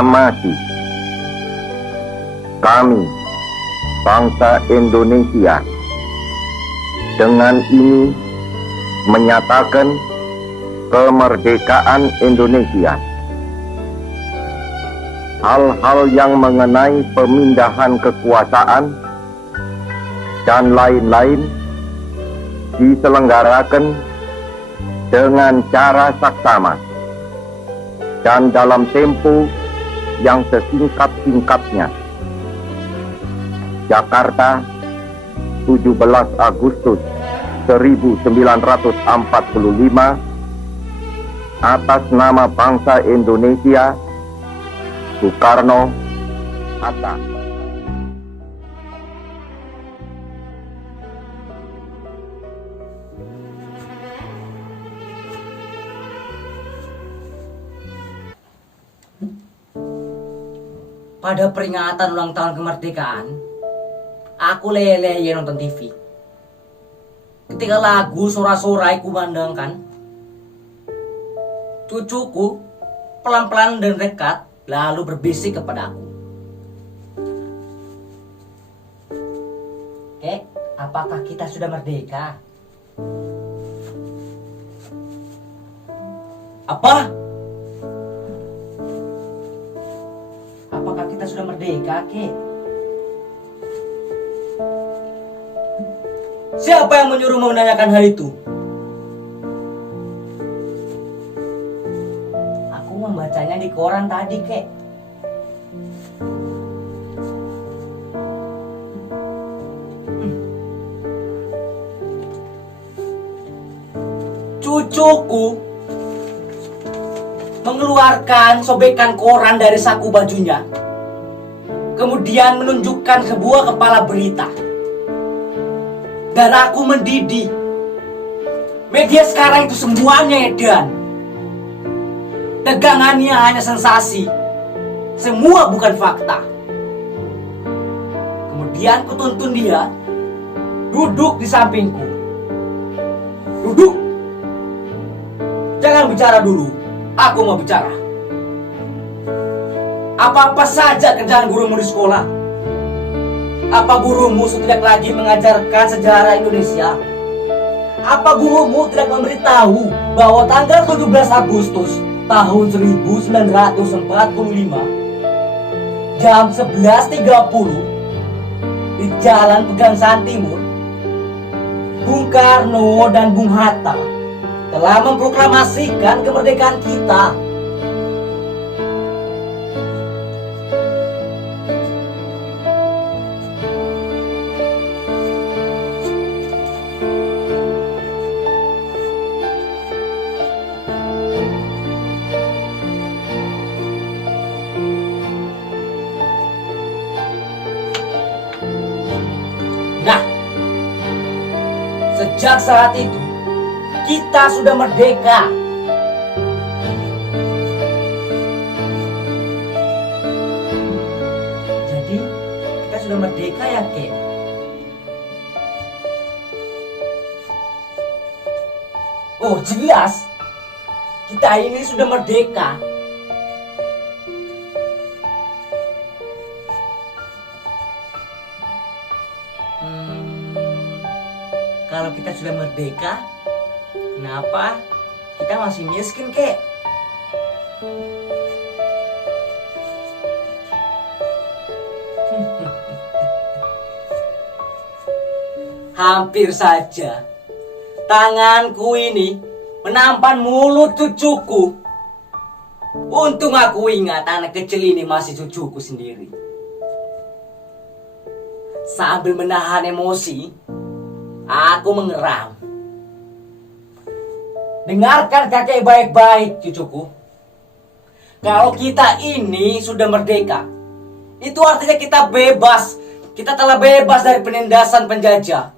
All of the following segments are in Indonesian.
Proklamasi. Kami, bangsa Indonesia, dengan ini menyatakan kemerdekaan Indonesia. Hal-hal yang mengenai pemindahan kekuasaan dan lain-lain diselenggarakan dengan cara saksama dan dalam tempo yang sesingkat-singkatnya. Jakarta, 17 Agustus 1945, atas nama bangsa Indonesia, Soekarno, Hatta. Pada peringatan ulang tahun kemerdekaan, aku lele nonton TV. Ketika lagu sorak-sorai kumandangkan, cucuku pelan-pelan dan dekat lalu berbisik kepada aku. Kek, apakah kita sudah merdeka? Apa? Apakah kita sudah merdeka, Kek? Siapa yang menyuruh menanyakan hal itu? Aku membacanya di koran tadi, Kek. Cucuku mengeluarkan sobekan koran dari saku bajunya, kemudian menunjukkan sebuah kepala berita. Dan aku mendidih. Media sekarang itu semuanya edan. Dagangannya hanya sensasi. Semua bukan fakta. Kemudian kutuntun dia duduk di sampingku. Duduk. Jangan bicara dulu. Aku mau bicara. Apa-apa saja kerjaan gurumu di sekolah? Apa gurumu tidak lagi mengajarkan sejarah Indonesia? Apa gurumu tidak memberitahu bahwa tanggal 17 Agustus tahun 1945 jam 11.30 di Jalan Pegangsaan Timur, Bung Karno dan Bung Hatta telah memproklamasikan kemerdekaan kita? Nah, sejak saat itu kita sudah merdeka. Jadi, kita sudah merdeka ya, Kek? Oh, jelas. Kita ini sudah merdeka. Kalau kita sudah merdeka, kenapa kita masih miskin, Kek? Hampir saja tanganku ini menampan mulut cucuku. Untung aku ingat anak kecil ini masih cucuku sendiri. Sambil menahan emosi, aku mengeram. Dengarkan kakek baik-baik, cucuku. Kalau kita ini sudah merdeka, itu artinya kita bebas. Kita telah bebas dari penindasan penjajah.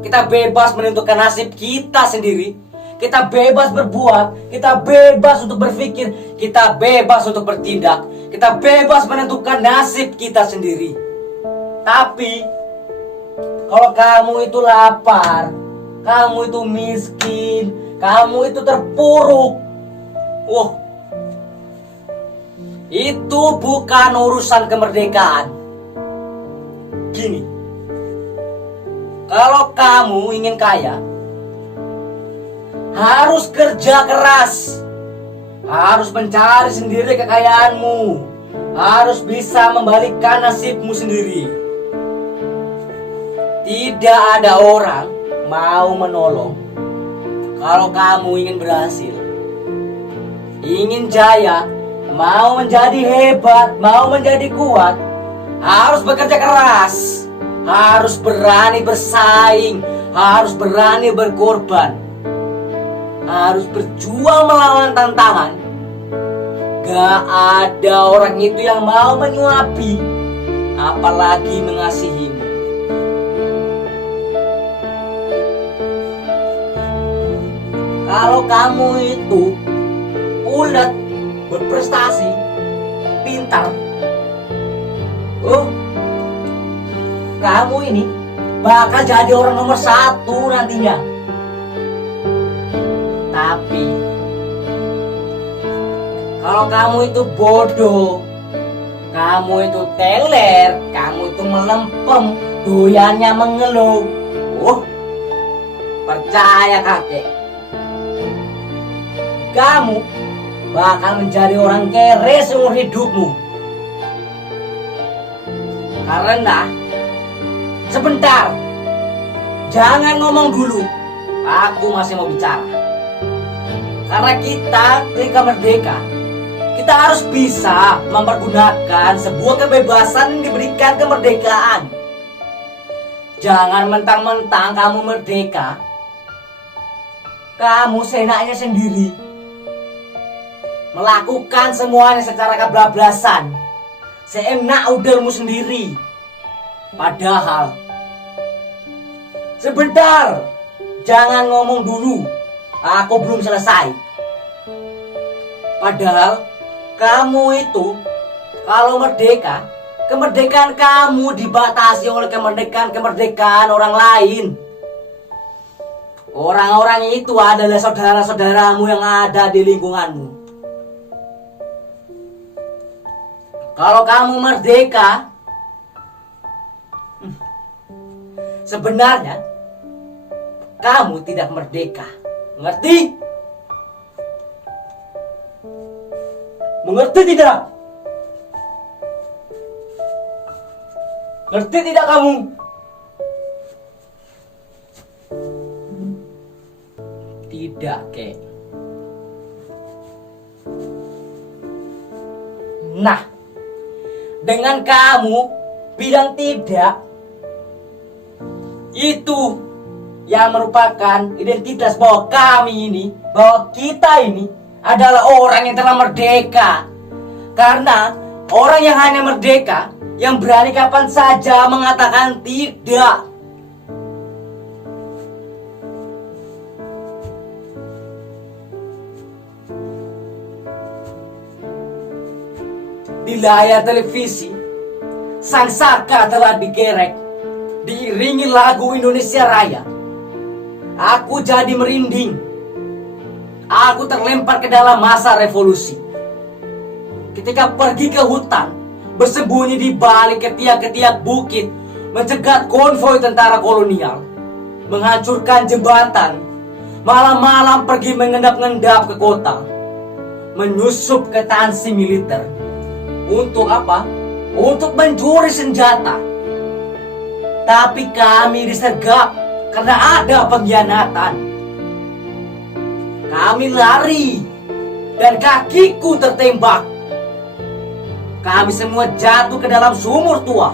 Kita bebas menentukan nasib kita sendiri. Kita bebas berbuat. Kita bebas untuk berpikir. Kita bebas untuk bertindak. Kita bebas menentukan nasib kita sendiri. Tapi kalau kamu itu lapar, kamu itu miskin, kamu itu terpuruk, Itu bukan urusan kemerdekaan. Gini, kalau kamu ingin kaya, harus kerja keras, harus mencari sendiri kekayaanmu, harus bisa membalikkan nasibmu sendiri. Tidak ada orang mau menolong. Kalau kamu ingin berhasil, ingin jaya, mau menjadi hebat, mau menjadi kuat, harus bekerja keras, harus berani bersaing, harus berani berkorban, harus berjuang melawan tantangan. Gak ada orang itu yang mau menyuapi, apalagi mengasihimu. Kalau kamu itu ulet, berprestasi, pintar, kamu ini bakal jadi orang nomor 1 nantinya. Tapi kalau kamu itu bodoh, kamu itu teler, kamu itu melempem, doyannya mengeluh, percaya kakek, kamu bakal menjadi orang kere seumur hidupmu. Karena sebentar, jangan ngomong dulu, aku masih mau bicara. Karena kita ketika merdeka, kita harus bisa mempergunakan sebuah kebebasan yang diberikan kemerdekaan. Jangan mentang-mentang kamu merdeka, kamu seenaknya sendiri, melakukan semuanya secara kebablasan, seenak udelmu sendiri. Padahal, sebentar, jangan ngomong dulu, aku belum selesai. Padahal, kamu itu, kalau merdeka, kemerdekaan kamu dibatasi oleh kemerdekaan orang lain. Orang-orang itu adalah saudara-saudaramu yang ada di lingkunganmu. Kalau kamu merdeka, sebenarnya kamu tidak merdeka. Mengerti? Mengerti tidak? Ngerti tidak kamu? Tidak, kek. Nah, dengan kamu bilang tidak, itu yang merupakan identitas bahwa kami ini, bahwa kita ini adalah orang yang telah merdeka. Karena orang yang hanya merdeka, yang berani kapan saja mengatakan tidak. Di layar televisi, sang saka telah digerek, diiringi lagu Indonesia Raya. Aku jadi merinding. Aku terlempar ke dalam masa revolusi. Ketika pergi ke hutan, bersembunyi di balik ketiak-ketiak bukit, mencegat konvoi tentara kolonial, menghancurkan jembatan, malam-malam pergi mengendap-endap ke kota, menyusup ke tansi militer. Untuk apa? Untuk mencuri senjata. Tapi kami disergap karena ada pengkhianatan. Kami lari dan kakiku tertembak. Kami semua jatuh ke dalam sumur tua.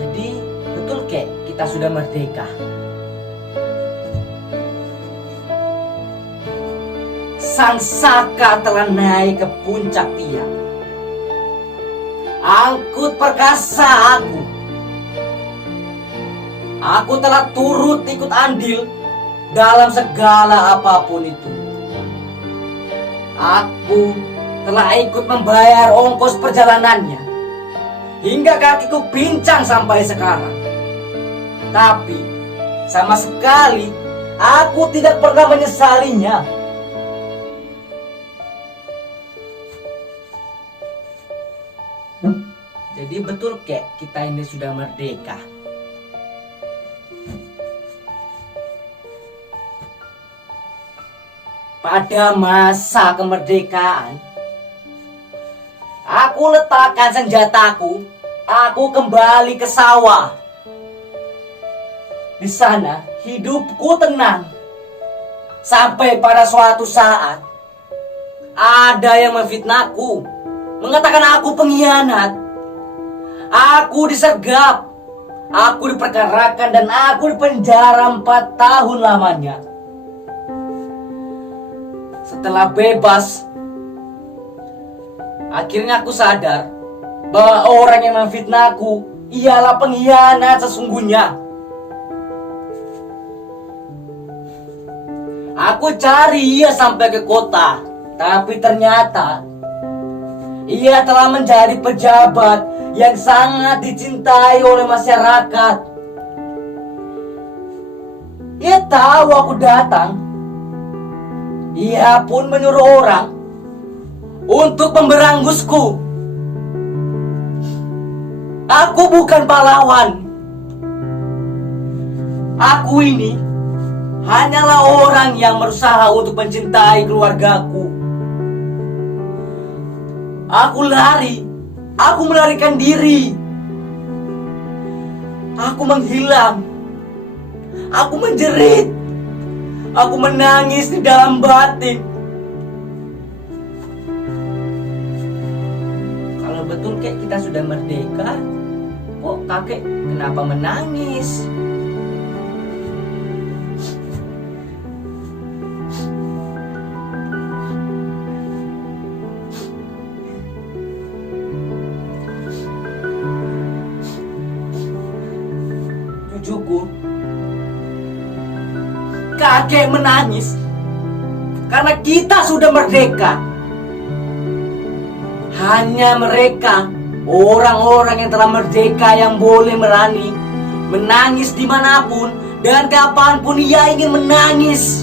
Jadi betul kek kita sudah merdeka. Sang saka telah naik ke puncak tiang. Angkut perkasa aku. Aku telah turut ikut andil dalam segala apapun itu. Aku telah ikut membayar ongkos perjalanannya, hingga kakiku pincang sampai sekarang. Tapi sama sekali Aku tidak pernah menyesalinya. Jadi betul kek kita ini sudah merdeka. Pada masa kemerdekaan, aku letakkan senjataku, aku kembali ke sawah. Di sana hidupku tenang. Sampai pada suatu saat ada yang memfitnahku, mengatakan aku pengkhianat. Aku disergap, aku diperkarakan dan aku dipenjara 4 tahun lamanya. Setelah bebas, akhirnya aku sadar bahwa orang yang memfitnahku ialah pengkhianat sesungguhnya. Aku cari ia sampai ke kota, tapi ternyata ia telah menjadi pejabat yang sangat dicintai oleh masyarakat. Ia tahu aku datang. Ia pun menyuruh orang untuk memberangusku. Aku bukan pahlawan. Aku ini hanyalah orang yang berusaha untuk mencintai keluargaku. Aku lari. Aku melarikan diri. Aku menghilang. Aku menjerit. Aku menangis di dalam batin. Kalau betul kek kita sudah merdeka, kok kakek kenapa menangis? Cucuku, kakek menangis karena kita sudah merdeka. Hanya mereka, orang-orang yang telah merdeka, yang boleh berani menangis dimanapun dan kapanpun ia ingin menangis.